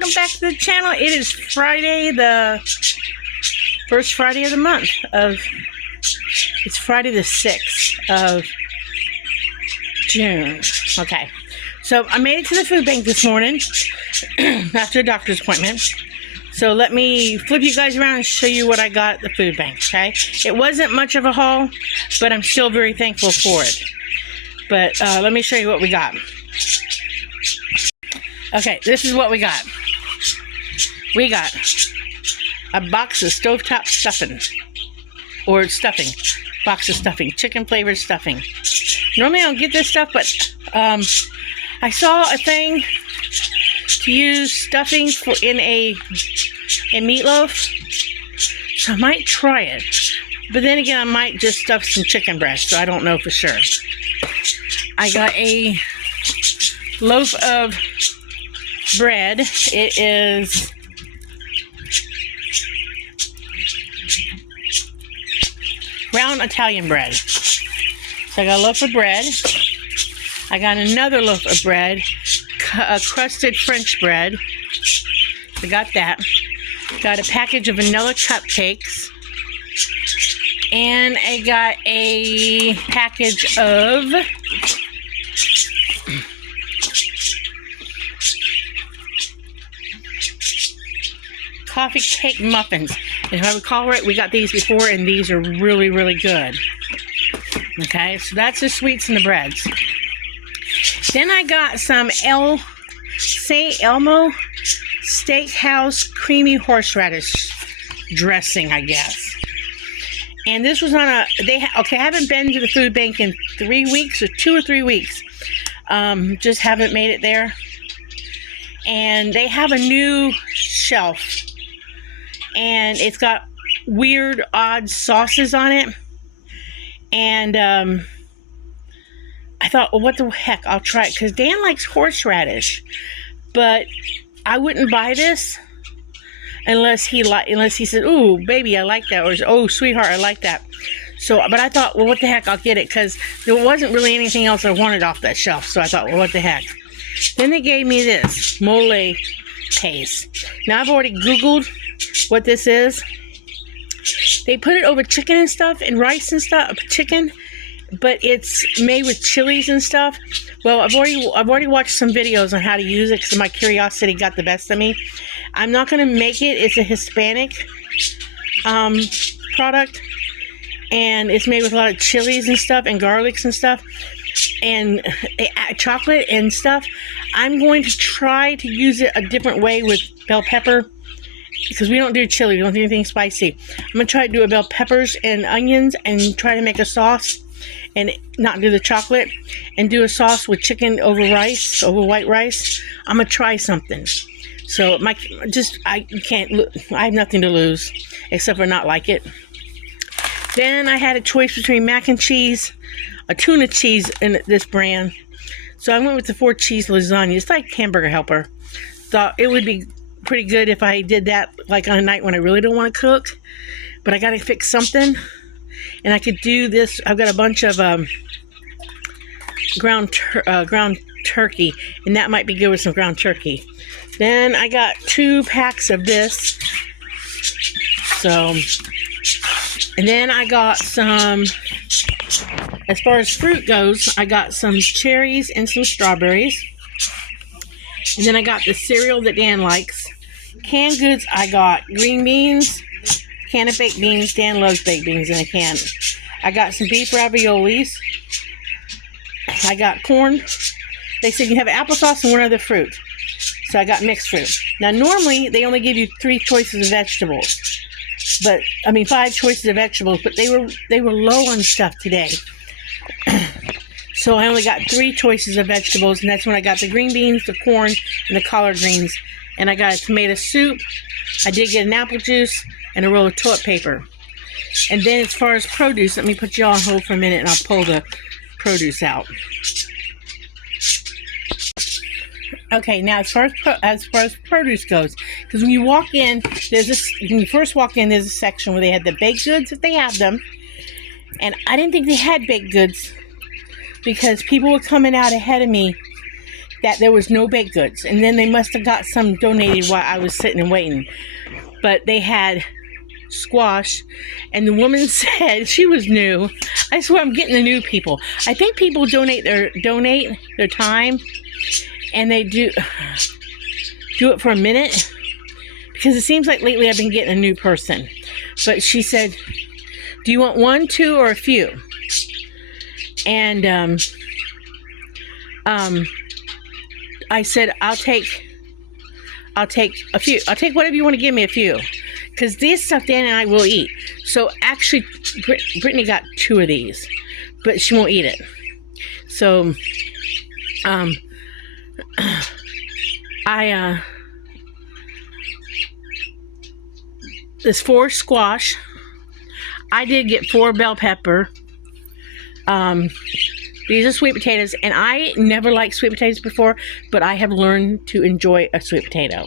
welcome back to the channel. It is Friday, the first Friday of the month it's Friday the 6th of June. Okay, so I made it to the food bank this morning after a doctor's appointment. So let me flip you guys around and show you what I got at the food bank, okay? It wasn't much of a haul, but I'm still very thankful for it. But let me show you what we got. Okay, this is what we got. We got a box of stovetop stuffing. Or stuffing. Box of stuffing. Chicken flavored stuffing. Normally I don't get this stuff, but I saw a thing to use stuffing in meatloaf. So I might try it. But then again, I might just stuff some chicken breast, so I don't know for sure. I got a loaf of bread. It is round Italian bread. So I got a loaf of bread. I got another loaf of bread, crusted French bread. I got that. Got a package of vanilla cupcakes. And I got a package of coffee cake muffins. If I recall right, we got these before, and these are really, really good. Okay, so that's the sweets and the breads. Then I got some St. Elmo Steakhouse creamy horseradish dressing, I guess. And this was on a, I haven't been to the food bank in 3 weeks, or 2 or 3 weeks. Just haven't made it there. And they have a new shelf. And it's got weird, odd sauces on it. And I thought, well, what the heck, I'll try it. Because Dan likes horseradish. But I wouldn't buy this unless he said, ooh, baby, I like that. Or, oh, sweetheart, I like that. So, but I thought, well, what the heck, I'll get it. Because there wasn't really anything else I wanted off that shelf. So I thought, well, what the heck. Then they gave me this mole paste. Now, I've already Googled what this is. They put it over chicken and stuff, and rice and stuff, chicken, but it's made with chilies and stuff. Well, I've already watched some videos on how to use it because my curiosity got the best of me. I'm not going to make it. It's a Hispanic product, and it's made with a lot of chilies and stuff and garlics and stuff and chocolate and stuff. I'm going to try to use it a different way with bell pepper, because we don't do chili, we don't do anything spicy. I'm going to try to do a bell peppers and onions and try to make a sauce and not do the chocolate and do a sauce with chicken over rice, over white rice. I'm going to try something. So I have nothing to lose except for not like it. Then I had a choice between mac and cheese, a tuna cheese in this brand. So I went with the 4 cheese lasagna. It's like Hamburger Helper. Thought it would be pretty good if I did that like on a night when I really don't want to cook, but I got to fix something. And I could do this. I've got a bunch of ground turkey, and that might be good with some ground turkey. Then I got 2 packs of this. So, and then I got some, as far as fruit goes, I got some cherries and some strawberries. And then I got the cereal that Dan likes. Canned goods, I got green beans, can of baked beans. Dan loves baked beans in a can. I got some beef raviolis. I got corn. They said you have applesauce and 1 other fruit. So I got mixed fruit. Now normally they only give you 3 choices of vegetables. But, I mean 5 choices of vegetables, but they were low on stuff today. So I only got 3 choices of vegetables, and that's when I got the green beans, the corn, and the collard greens. And I got a tomato soup. I did get an apple juice and a roll of toilet paper. And then as far as produce, let me put you all on hold for a minute, and I'll pull the produce out. Okay, now as far as produce goes, because when you walk in, when you first walk in, there's a section where they had the baked goods, if they have them. And I didn't think they had baked goods, because people were coming out ahead of me that there was no baked goods. And then they must have got some donated while I was sitting and waiting. But they had squash, and the woman said she was new. I swear I'm getting the new people. I think people donate their time, and they do it for a minute, because it seems like lately I've been getting a new person. But she said, do you want one, two, or a few? And I said, I'll take a few. I'll take whatever you want to give me, a few. Because this stuff Dan and I will eat. So actually, Brittany got 2 of these, but she won't eat it. So, there's 4 squash. I did get 4 bell pepper. These are sweet potatoes, and I never liked sweet potatoes before, but I have learned to enjoy a sweet potato.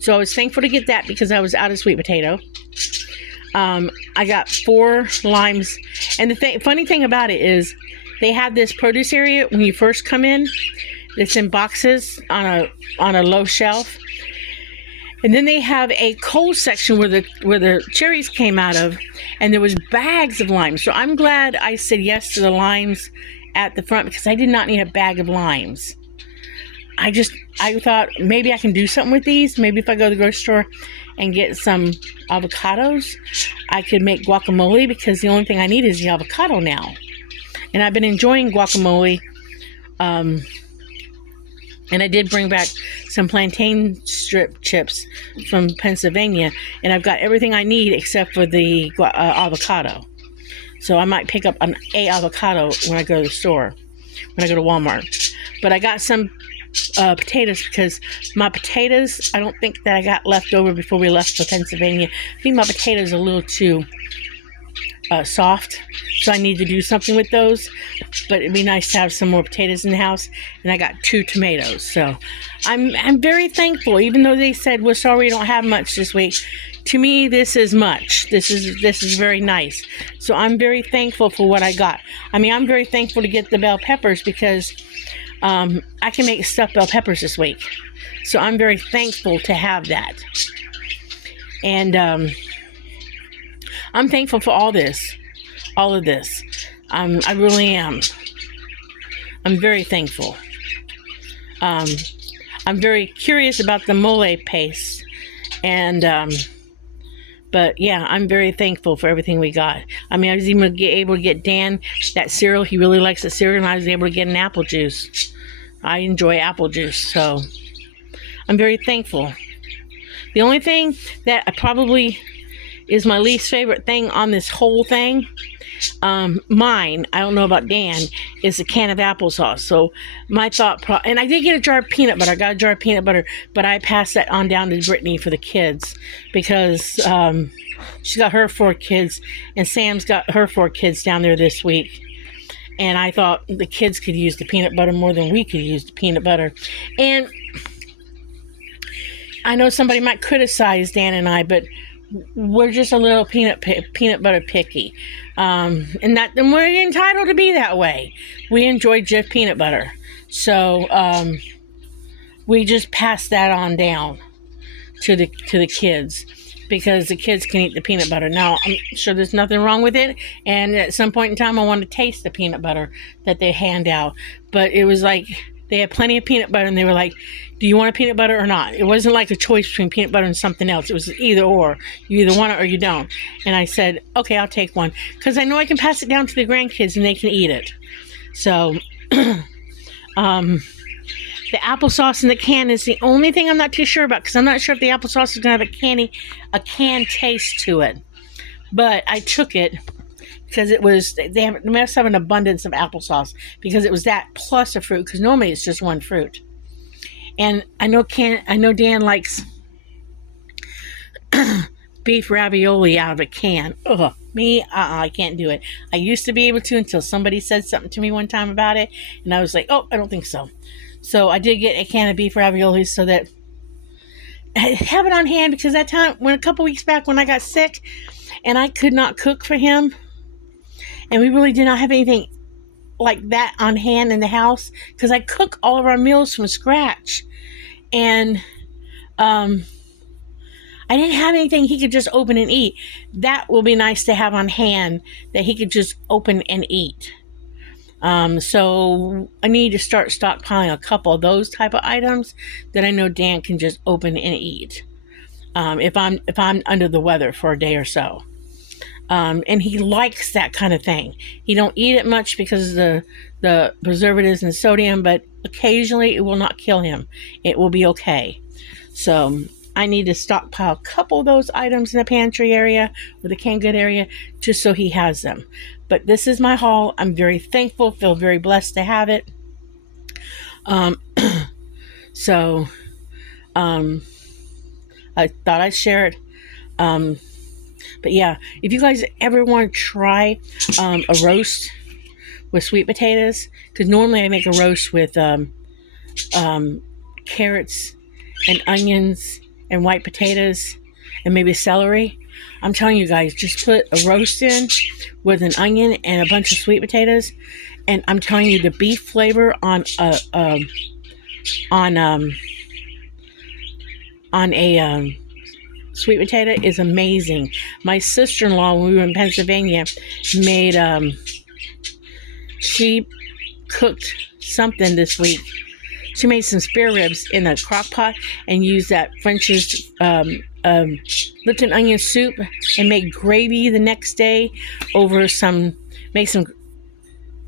So I was thankful to get that because I was out of sweet potato. I got 4 limes, and the funny thing about it is they have this produce area when you first come in. It's in boxes on a low shelf. And then they have a cold section where the cherries came out of, and there was bags of limes. So I'm glad I said yes to the limes at the front, because I did not need a bag of limes. I thought maybe I can do something with these. Maybe if I go to the grocery store and get some avocados, I could make guacamole, because the only thing I need is the avocado now. And I've been enjoying guacamole. And I did bring back some plantain strip chips from Pennsylvania. And I've got everything I need except for the avocado. So I might pick up an avocado when I go to the store, when I go to Walmart. But I got some potatoes, because my potatoes, I don't think that I got left over before we left for Pennsylvania. I think my potatoes are a little too soft, so I need to do something with those. But it'd be nice to have some more potatoes in the house. And I got 2 tomatoes, so I'm very thankful. Even though they said we're sorry we don't have much this week, to me this is much. This is very nice. So I'm very thankful for what I got. I mean, I'm very thankful to get the bell peppers, because I can make stuffed bell peppers this week. So I'm very thankful to have that. And I'm thankful for all of this. I really am. I'm very thankful. I'm very curious about the mole paste. And, but yeah, I'm very thankful for everything we got. I mean, I was even able to get Dan that cereal. He really likes the cereal, and I was able to get an apple juice. I enjoy apple juice, so I'm very thankful. The only thing that I probably is my least favorite thing on this whole thing, mine, I don't know about Dan, is a can of applesauce. So my thought, and I did get a jar of peanut butter. I got a jar of peanut butter, but I passed that on down to Brittany for the kids, because she's got her 4 kids, and Sam's got her 4 kids down there this week. And I thought the kids could use the peanut butter more than we could use the peanut butter. And I know somebody might criticize Dan and I, but we're just a little peanut butter picky. And we're entitled to be that way. We enjoy Jif peanut butter. So we just pass that on down to the kids, because the kids can eat the peanut butter. Now, I'm sure there's nothing wrong with it, and at some point in time I want to taste the peanut butter that they hand out. But it was like they had plenty of peanut butter, and they were like, do you want a peanut butter or not? It wasn't like a choice between peanut butter and something else. It was either or. You either want it or you don't. And I said, okay, I'll take one, because I know I can pass it down to the grandkids and they can eat it. So the applesauce in the can is the only thing I'm not too sure about, because I'm not sure if the applesauce is going to have a can taste to it. But I took it because they must have an abundance of applesauce, because it was that plus a fruit, because normally it's just one fruit. And I know Dan likes beef ravioli out of a can. Ugh, me, I can't do it. I used to be able to, until somebody said something to me one time about it, and I was like, oh, I don't think so. So I did get a can of beef ravioli, so that I have it on hand, because that time, a couple weeks back when I got sick and I could not cook for him, and we really did not have anything like that on hand in the house because I cook all of our meals from scratch. And I didn't have anything he could just open and eat. That will be nice to have on hand that he could just open and eat. So I need to start stockpiling a couple of those type of items that I know Dan can just open and eat. If I'm under the weather for a day or so. And he likes that kind of thing. He don't eat it much because of the preservatives and sodium, but occasionally it will not kill him. It will be okay. So I need to stockpile a couple of those items in the pantry area or the canned good area just so he has them. But this is my haul. I'm very thankful, feel very blessed to have it. So I thought I'd share it. But yeah, if you guys ever want to try a roast with sweet potatoes, because normally I make a roast with carrots and onions and white potatoes and maybe celery. I'm telling you guys, just put a roast in with an onion and a bunch of sweet potatoes, and I'm telling you, the beef flavor on a sweet potato is amazing. My sister-in-law, when we were in Pennsylvania, made she cooked something this week. She made some spare ribs in a crock pot and used that French's Lipton onion soup and made gravy the next day over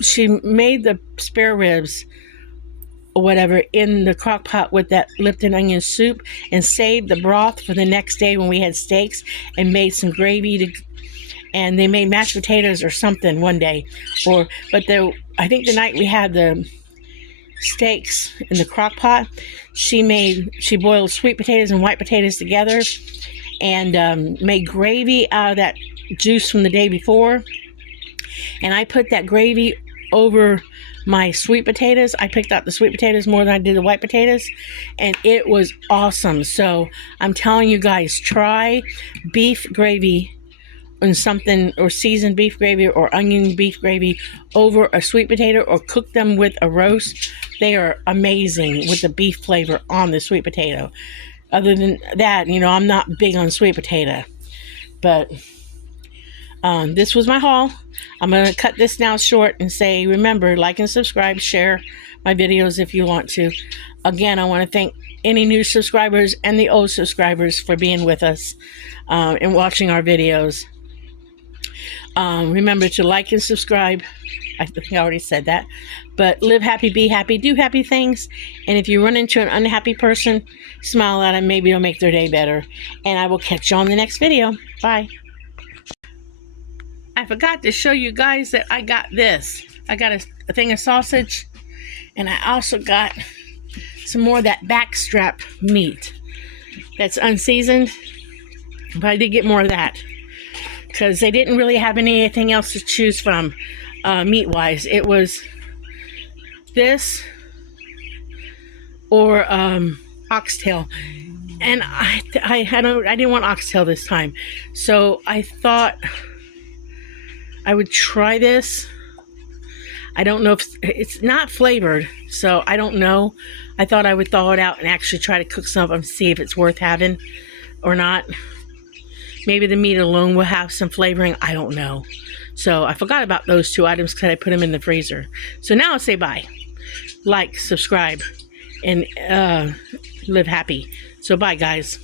she made the spare ribs or whatever in the crock pot with that Lipton onion soup and saved the broth for the next day when we had steaks and made some gravy and they made mashed potatoes or something one day. I think the night we had the steaks in the crock pot, she boiled sweet potatoes and white potatoes together and made gravy out of that juice from the day before. And I put that gravy over my sweet potatoes. I picked out the sweet potatoes more than I did the white potatoes, and it was awesome. So I'm telling you guys, try beef gravy and something, or seasoned beef gravy or onion beef gravy over a sweet potato, or cook them with a roast. They are amazing with the beef flavor on the sweet potato. Other than that, I'm not big on sweet potato, but this was my haul. I'm going to cut this now short and say, remember, like and subscribe, share my videos if you want to. Again, I want to thank any new subscribers and the old subscribers for being with us and watching our videos. Remember to like and subscribe. I think I already said that. But live happy, be happy, do happy things. And if you run into an unhappy person, smile at them. Maybe it'll make their day better. And I will catch you on the next video. Bye. I forgot to show you guys that I got this. I got a thing of sausage, and I also got some more of that backstrap meat that's unseasoned, but I did get more of that because they didn't really have anything else to choose from meat-wise. It was this or oxtail, and I didn't want oxtail this time, so I thought I would try this. I don't know if it's not flavored, so I don't know. I thought I would thaw it out and actually try to cook some of them, see if it's worth having or not. Maybe the meat alone will have some flavoring. I don't know. So I forgot about those two items because I put them in the freezer. So now I'll say bye. Like, subscribe, and live happy. So bye, guys.